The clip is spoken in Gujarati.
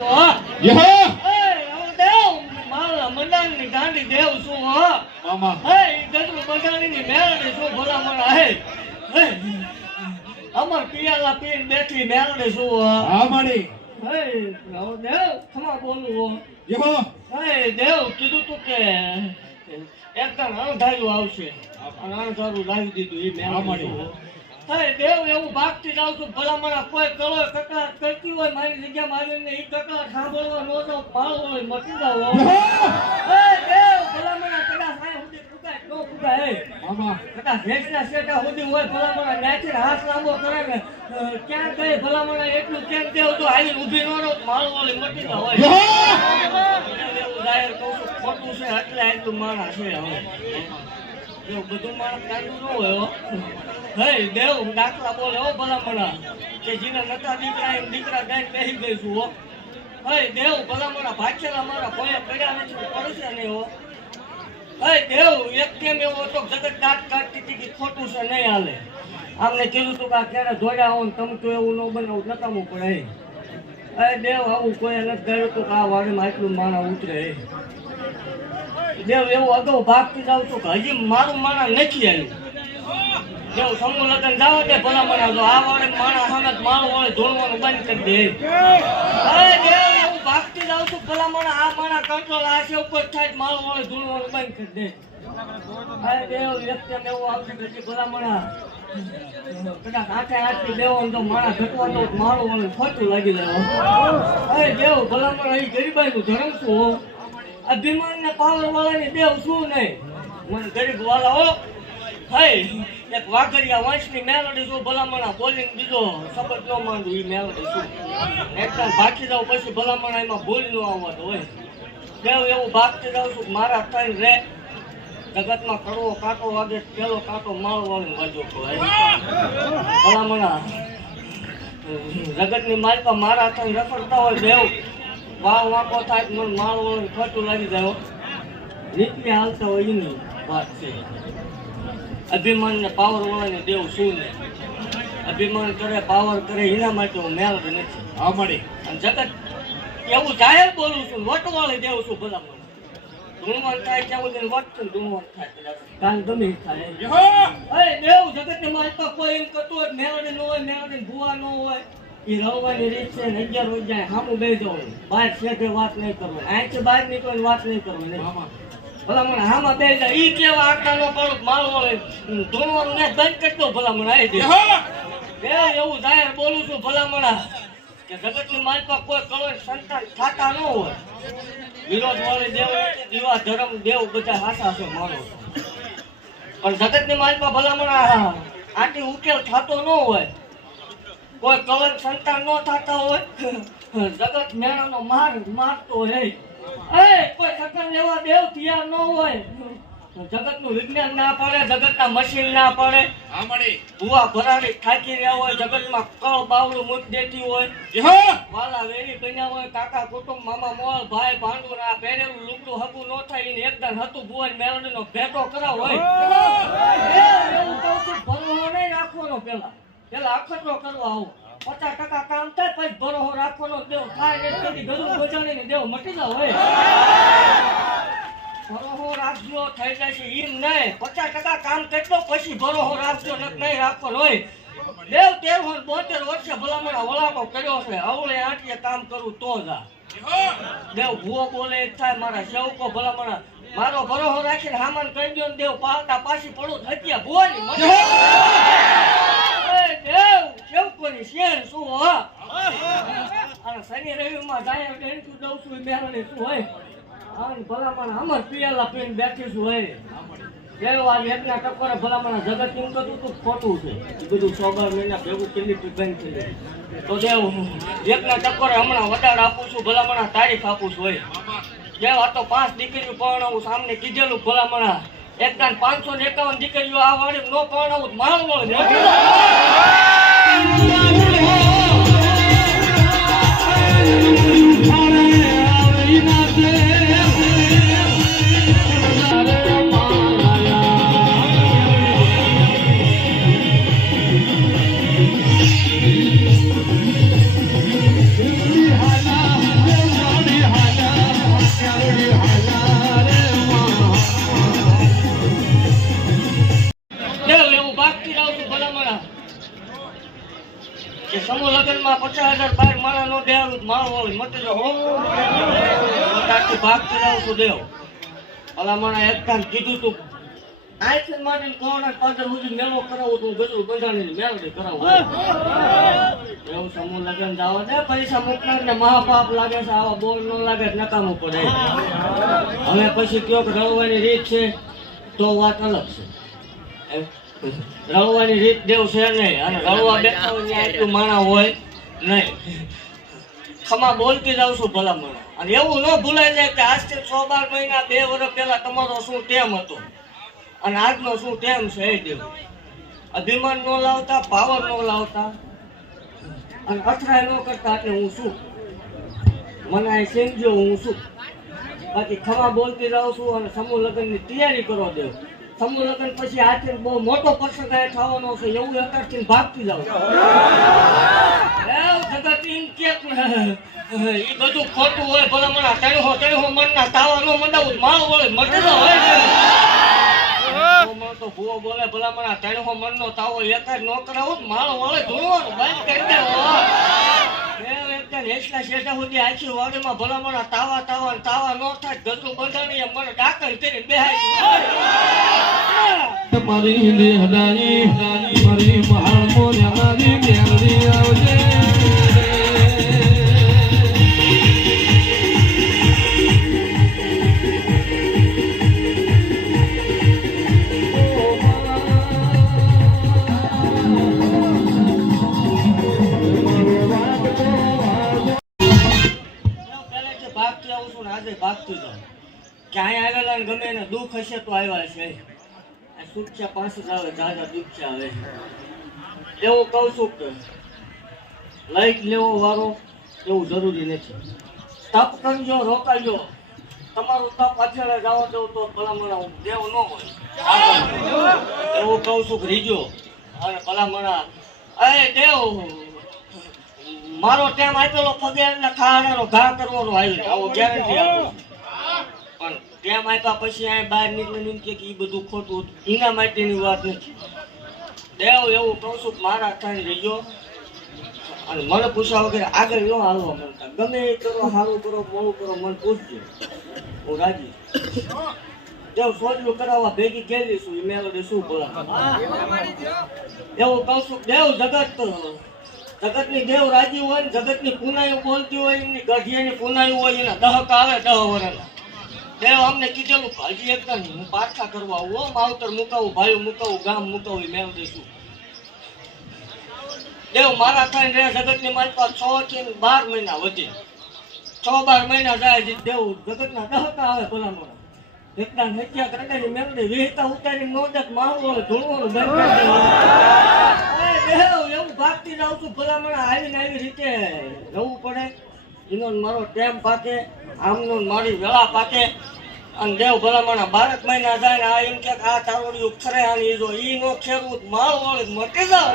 અમર પિયાલા પીને બેઠી મેલડે શું હા માડી હે દેવ ખમા બોલું યહો હે દેવ કીધું તું કે એકદમ અણધાર્યું આવશે અને અણધારું લાવી દીધું એ મેં માડી હે દેવ એવું ભાગતી જાઉં છું ભલામણા કોઈ કળો કકડાટ કરતી હોય મારી જગ્યામાં આવીને એ કકડાટ સાંભળવા ન જાવ માળો હોય મટી જાવ હે દેવ ભલામણા કદાચ આ સુધી ફૂકાય ન ફૂકાય મામા કદાચ ભેંસના શેટા સુધી હોય ભલામણા નાચીને હાથ લાંબો કરે ને ક્યાં ગઈ ભલામણા એટલું કેમ દેવ તો હાલી ઊભી ન રહો માળો વાળી મટી જાવ હોય એવું જાહેર કહું છું ખોટું છે એટલે એટલું માણસ છે હવે એવું બધું માણસ કાઢું ન હોય હે દેવ દાખલા બોલે હો ભલામણા કે જીને નતા દીકરા એમ દીકરા ગાઈને બેસી ગઈ છું હો હે દેવ ભલામણા ભાગેલા મારા ભોય પડ્યા નથી પડશે નહીં હો હે દેવ એક કેમ એવો હતો જગત દાંત કાઢતી હતી કે ખોટું છે નહીં હાલે આમને કીધું તું કે ક્યારે જોડ્યા હો ને તમે તો એવું ન બનાવું નકામું પડે હે દેવ આવું કોઈ નથી કર્યું તું કે આ વાડીમાં આટલું માણા ઉતરે દેવ એવું અગાઉ ભાગતી જાઉં છું કે હજી મારું માણા નથી આવ્યું દેવ સમૂહ લગ્ન જાવ દે ભલામણા જો આ વાળે માણા સામે માળું વાળે ધોળવાનું બંધ કરી દે અરે દેવ એવું ભાગતી જાઉં છું ભલામણા આ માણા કંટ્રોલ આ છે ઉપર થાય માળું વાળે ધોળવાનું બંધ કરી દે અરે દેવ વ્યક્તિ એવું આવશે કે ભલામણા કદાચ આઠે દેવો તો માણા ઘટવા તો માળું વાળે ખોટું લાગી જાય અરે દેવ ભલામણા એ ગરીબાઈનું ધર્મ શું અભિમાન ને પાવર વાળાની દેવ શું નહીં મને ગરીબ વાળા હો હે એક વાઘરિયા વંશની મેલડી શું ભલામણા બોલીને બીજો શબ્દ ન માંડું એ મેલડી શું એકદમ ભાગી જાવ પછી ભલામણા એમાં બોલી ન આવવાનું હોય દેવ એવું ભાગતી જાઉં છું મારા થઈ રે જગતમાં કડવો કાંટો વાગે પેલો કાંટો માળ વાળીને વાજો ભલામણા જગતની માલપા મારા થઈને રખડતા હોય દેવ વાળ વાંકો થાય મને માળ વાળીને ખોટું લાગી જાય નીકળી હાલતા હોય એની વાત છે અભિમાન ને પાવર વાળાને દેવ શું ને અભિમાન કરે પાવર કરે એના માટે હું મેળ નથી હા માડી અને જગત એવું જાહેર બોલું છું વટ વાળી દેવ છું બધા મને ધૂણવાન થાય ત્યાં સુધી વટ છે ધૂણવાન થાય કાન ગમે થાય અરે દેવ જગત ને માલપા કોઈ એમ કરતું હોય મેળડી ન હોય મેળડી ભૂવા ન હોય એ રવવાની રીત છે ને 11 વાગ્યા સામું બે જવું બહાર શેઠે વાત નહીં કરવાની અહીંથી બહાર નીકળવાની વાત નહીં કરવાની ભલામણ હામાં બે જાય ઈ કેવા આટલા નો પડું માળ વળે ધોવાનું ને બંધ કરતો ભલામણ આવી દે એવું જાહેર બોલું છું ભલામણા કે જગતની માલપા કોઈ કળો સંતાન થાતા ન હોય વિરોધ વાળી દેવ દીવા ધર્મ દેવ બધા હાસા છે માનો પણ જગતની માલપા ભલામણા આટી ઉકેલ થતો ન હોય કોઈ કળો સંતાન ન થતા હોય જગત મેળાનો મારતો હોય કોઈ સકન લેવા દેવ તૈયાર ન હોય જગતનું વિજ્ઞાન ના પડે જગતના મશીન ના પડે ભૂવા ભરાડી થાકી રહ્યા હોય જગતમાં કળ બાવડું મૂક દેતી હોય વાલા વેરી બન્યા હોય કાકા કુટુંબ મામા મોલ ભાઈ ભાંડુ આ પહેરેલું લુગડું હગું ન થાય એને એકદમ હતું ભુવન મેળડી નો ભેટો કરાવ હોય એવું કહું છું ભરોહો નહીં રાખવાનો પેલા અખતરો કરવા આવો 50% કામ થાય પછી ભરોહો રાખવાનો દેવ થાય ને ગરું બજાડીને દેવ મટી જાવ હોય ભરોહો રાખજો થઈ જાય છે એમ નહીં 50% કામ કેટલો પછી ભરોહો રાખજો નહીં રાખવાનો હોય દેવ 13 વર્ષે ભલામણા વળાકો કર્યો છે અવળે આંટીએ કામ કરું તો જા દેવ ભૂવો બોલે થાય મારા સેવકો ભલામણા મારો ભરોહો રાખીને હામાન કહી દો ને દેવ પાલતા પાછી પડું હત્યા ભુવાની દેવ સેવકોની શેર શું હા અને શનિ રવિમાં જાય ડેન્ટુ દઉં છું મેળાને શું હોય અને ભલામણ અમર પિયાલા પીને બેઠી છું હોય દેવ આ એકના ટકોરે ભલામણ જગત એમ કરતું તું ખોટું છે એ બધું 6 મહિના ભેગું કેટલી બંધ થઈ જાય તો દેવ એકના ટકોરે હમણાં વધારે આપું છું ભલામણ તારીખ આપું છું હોય દેવ આ તો 5 દીકરીઓ પરણાવું સામને કીધેલું ભલામણ એકદમ 551 દીકરીઓ આ વાળી નો પરણાવું મારવો હા માળ વાળી મટી જાવ હો તાકી ભાગતી જાવ છું દેવ ભલા મને એક કામ કીધું તું આઈથી માંડીને કોણ પંદર સુધી મેળો કરાવું તું ગજરું બંધાણીને મેળવી કરાવું એવું સમૂહ લગન જાવ દે પૈસા મોકલાર ને મહાપાપ લાગે છે આવા બોલ ન લાગે નકામું પડે હવે પછી કયો કે રળવાની રીત છે તો વાત અલગ છે રળવાની રીત દેવ છે નહીં અને રળવા બેઠા હોય ત્યાં એટલું માણા હોય નહીં ખમા બોલતી જાઉં છું ભલામણ અને એવું ન ભૂલાઈ જાય કે આજથી 6-12 મહિના 2 વર્ષ પહેલા તમારો શું ટેમ હતો અને આજનો શું ટેમ છે એ દેવ અભિમાન ન લાવતા પાવર ન લાવતા અને અથડાય ન કરતા એટલે હું શું મને આ સમજો હું શું બાકી ખમા બોલતી જાઉં છું અને સમૂહ લગ્નની તૈયારી કરો દેવ સમૂહ લગ્ન પછી આજે બહુ મોટો પ્રસંગ થવાનો છે એવું અત્યારથી ભાગતી જાઉં જગત એમ કે એ બધું ખોટું હોય ભલા મને તણહો મનના તાવા નો મંડાવું માળ વળે મટેલો હોય તો ભૂવો બોલે ભલા મને તણહો મનનો તાવો એક જ ન કરાવું માળ વળે ધૂણવાનું બંધ કરી દેવો હેસલા શેઠા સુધી આખી વાડીમાં ભલા મને તાવા ન થાય ગજરું બંધાણી મને ડાકર કરીને બેહાડી મારી દેહદારી મારી મહાન મોરી મેલડી આવજે ભાગતી આવું છું ને આજે ભાગતી જાઉં ક્યાંય આવેલા ગમે એને દુઃખ હશે તો આવ્યા છે સુખ છે પાસે જ આવે જાજા દુઃખ છે આવે એવું કહું છું કે લાઈટ લેવો વારો એવું જરૂરી નથી તપ કરજો રોકાજો તમારું તપ અચેડે જાઓ જવું તો ભલામણા દેવ ન હોય એવું કહું છું કે રીજો અને ભલામણા એ દેવ મારો ટાઈમ આપેલો પગે એટલે ખાડાનો ઘા કરવાનો આવી આવો ગેરંટી આપું પણ ટાઈમ આપ્યા પછી અહીં બહાર નીકળીને એમ કે એ બધું ખોટું એના માટેની વાત નથી દેવ એવું કહું છું કે મારા થાય રહીજો અને મને પૂછ્યા વગર આગળ ન હાલવા માંગતા ગમે એ કરો સારું કરો મોડું કરો મને પૂછજો હું રાજી દેવ સોજલું કરાવવા ભેગી ગયેલી છું એ મેળવે શું બોલા એવું કહું છું દેવ જગતની દેવ રાજી હોય ને જગતની પુનાયું બોલતી હોય એમની ગઢિયાની પુનાયું હોય એના દહક આવે 10 વર્ષના દેવ અમને કીધેલું હજી એક હું પાછા કરવા આવું માવતર મુકાવું ભાઈઓ મુકાવું ગામ મુકાવું મેળ દઈશું દેવ મારા થઈને રે જગતની મારી પાસે 6 થી 12 મહિના વધી 6-12 મહિના જાય દેવ જગતના દહક આવે ભલામણ એટલા નચ્યા કરડાની મેળડી વેહતા ઉતારી નોંધત માહોલ ધૂણવાનું બંધ કરી દેવું એવું ભાગતી જાઉં છું ભલામણ આવી રીતે રહેવું પડે એનો મારો ટેમ પાકે આમનો મારી વેળા પાકે અને દેવ ભલામણ 12 મહિના જાય ને આ એમ કે આ તારોડિયું ખરે આની જો ઈ નો ખેડૂત માળ વળી મટી જાવ